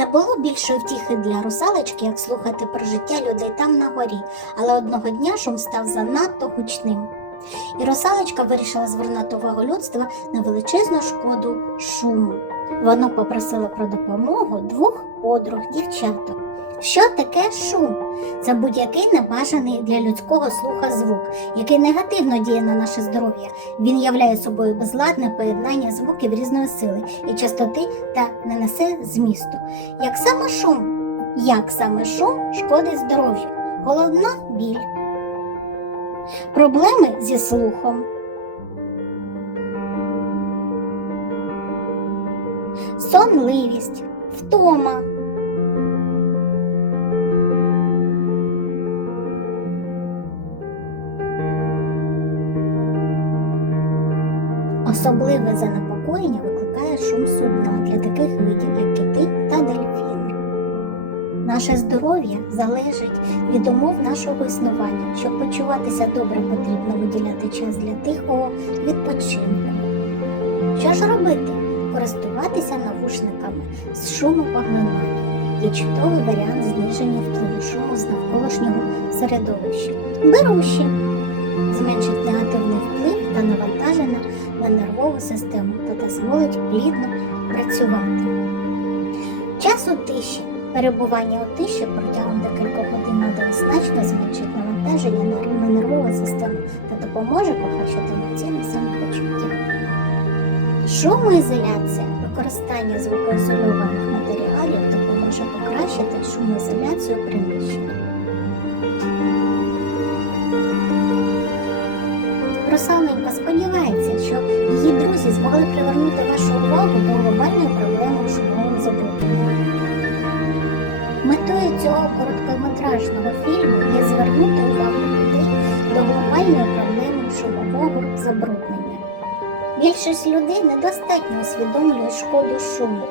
Не було більшої втіхи для русалочки, як слухати про життя людей там на горі, але одного дня шум став занадто гучним. І русалочка вирішила звернути увагу людства на величезну шкоду шуму. Вона попросила про допомогу двох подруг дівчаток. Що таке шум? Це будь-який небажаний для людського слуха звук, який негативно діє на наше здоров'я. Він являє собою безладне поєднання звуків різної сили і частоти та не несе змісту. Як саме шум? Як саме шум шкодить здоров'ю? Головна біль. Проблеми зі слухом. Сонливість, втома. Особливе занепокоєння викликає шум судна для таких видів, як кити та дельфіни. Наше здоров'я залежить від умов нашого існування. Щоб почуватися добре, потрібно виділяти час для тихого відпочинку. Що ж робити? Користуватися навушниками з шумопоглинання є чудовий варіант зниження впливу шуму з навколишнього середовища. Беруші систему та дозволить плідно працювати. Час у тиші. Перебування у тиші протягом декількох годин день значно зменшить навантаження на нервову систему та допоможе покращити емоційне самопочуття. Шумоізоляція. Використання звукоізольованих матеріалів допоможе покращити шумоізоляцію приміщення. Русалонька сподівається, друзі змогли привернути вашу увагу до глобальної проблеми шумового забруднення. Метою цього короткометражного фільму є звернути увагу людей до глобальної проблеми шумового забруднення. Більшість людей недостатньо усвідомлює шкоду шуму.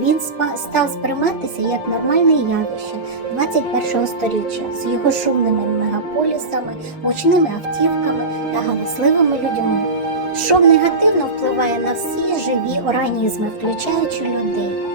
Він став сприйматися як нормальне явище 21-го століття з його шумними мегаполісами, гучними автівками та галасливими людьми. Шум негативно впливає на всі живі організми, включаючи людей.